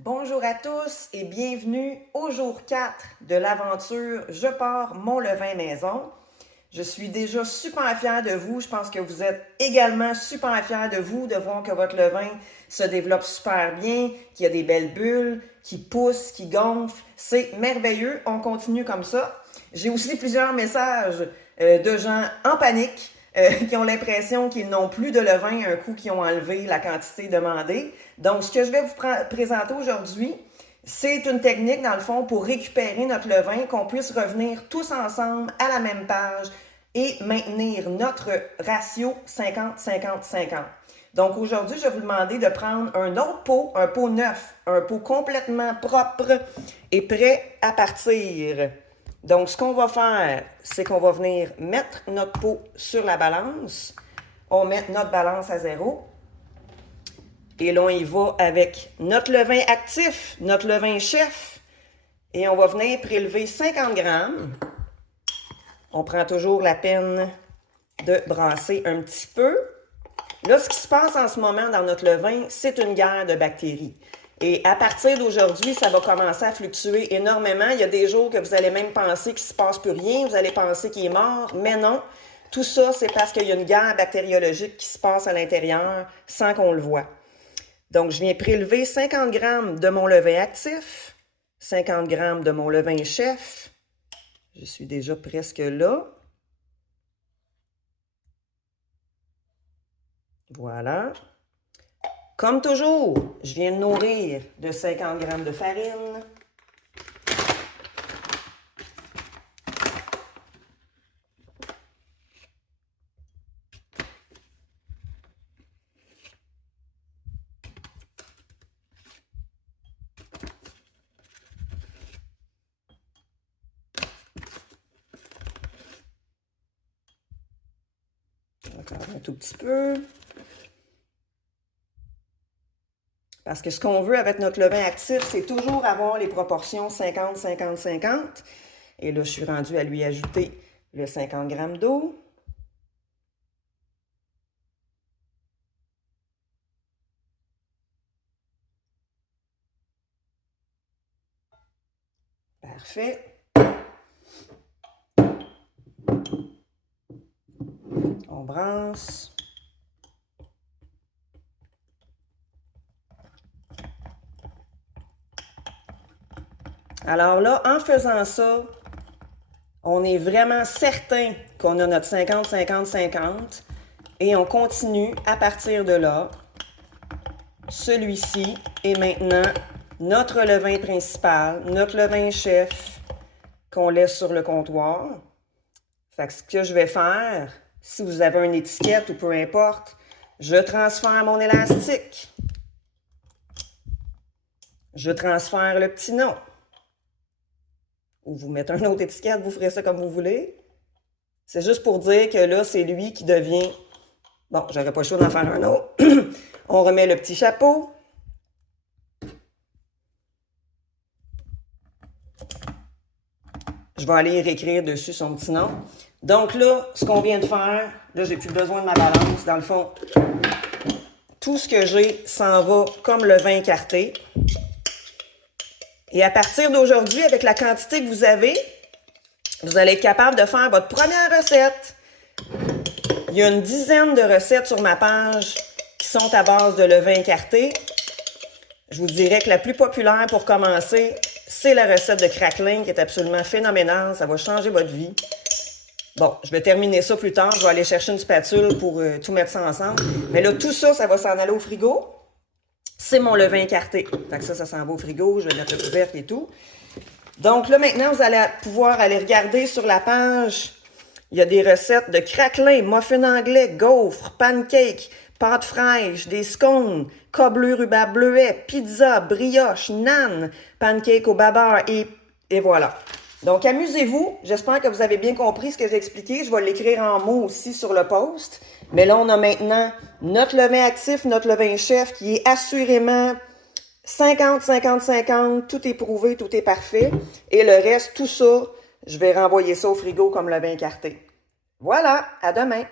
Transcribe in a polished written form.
Bonjour à tous et bienvenue au jour 4 de l'aventure Je pars mon levain maison. Je suis déjà super fière de vous. Je pense que vous êtes également super fiers de vous, de voir que votre levain se développe super bien, qu'il y a des belles bulles, qui poussent, qui gonflent. C'est merveilleux. On continue comme ça. J'ai aussi plusieurs messages de gens en panique qui ont l'impression qu'ils n'ont plus de levain un coup qu'ils ont enlevé la quantité demandée. Donc, ce que je vais vous présenter aujourd'hui, c'est une technique, dans le fond, pour récupérer notre levain, qu'on puisse revenir tous ensemble à la même page et maintenir notre ratio 50-50-50. Donc, aujourd'hui, je vais vous demander de prendre un autre pot, un pot neuf, un pot complètement propre et prêt à partir. Donc, ce qu'on va faire, c'est qu'on va venir mettre notre pot sur la balance. On met notre balance à 0. Et là, on y va avec notre levain actif, notre levain chef. Et on va venir prélever 50 grammes. On prend toujours la peine de brasser un petit peu. Là, ce qui se passe en ce moment dans notre levain, c'est une guerre de bactéries. Et à partir d'aujourd'hui, ça va commencer à fluctuer énormément. Il y a des jours que vous allez même penser qu'il ne se passe plus rien, vous allez penser qu'il est mort, mais non. Tout ça, c'est parce qu'il y a une guerre bactériologique qui se passe à l'intérieur sans qu'on le voie. Donc, je viens prélever 50 grammes de mon levain actif, 50 grammes de mon levain chef. Je suis déjà presque là. Voilà. Comme toujours, je viens de nourrir de 50 grammes de farine. Encore un tout petit peu. Parce que ce qu'on veut avec notre levain actif, c'est toujours avoir les proportions 50-50-50. Et là, je suis rendue à lui ajouter le 50 grammes d'eau. Parfait. On brasse. Alors là, en faisant ça, on est vraiment certain qu'on a notre 50-50-50 et on continue à partir de là. Celui-ci est maintenant notre levain principal, notre levain chef qu'on laisse sur le comptoir. Fait que ce que je vais faire, si vous avez une étiquette ou peu importe, je transfère mon élastique. Je transfère le petit nom. Ou vous mettez une autre étiquette, vous ferez ça comme vous voulez. C'est juste pour dire que là, c'est lui qui devient... Bon, j'aurais pas le choix d'en faire un autre. On remet le petit chapeau. Je vais aller réécrire dessus son petit nom. Donc là, ce qu'on vient de faire, là, j'ai plus besoin de ma balance. Dans le fond, tout ce que j'ai s'en va comme levain écarté. Et à partir d'aujourd'hui, avec la quantité que vous avez, vous allez être capable de faire votre première recette. Il y a une dizaine de recettes sur ma page qui sont à base de levain écarté. Je vous dirais que la plus populaire pour commencer, c'est la recette de craquelin qui est absolument phénoménale. Ça va changer votre vie. Bon, je vais terminer ça plus tard. Je vais aller chercher une spatule pour tout mettre ça ensemble. Mais là, tout ça, ça va s'en aller au frigo. C'est mon levain écarté. Fait que ça s'en va au frigo. Je vais mettre le couvercle et tout. Donc là, maintenant, vous allez pouvoir aller regarder sur la page. Il y a des recettes de craquelin, muffins anglais, gaufres, pancakes, pâtes fraîches, des scones, cobleux rhubarbe bleuet, pizza, brioche, naan, pancakes au beurre et voilà. Donc, amusez-vous. J'espère que vous avez bien compris ce que j'ai expliqué. Je vais l'écrire en mots aussi sur le post. Mais là, on a maintenant notre levain actif, notre levain chef qui est assurément 50-50-50. Tout est prouvé, tout est parfait. Et le reste, tout ça, je vais renvoyer ça au frigo comme levain écarté. Voilà, à demain!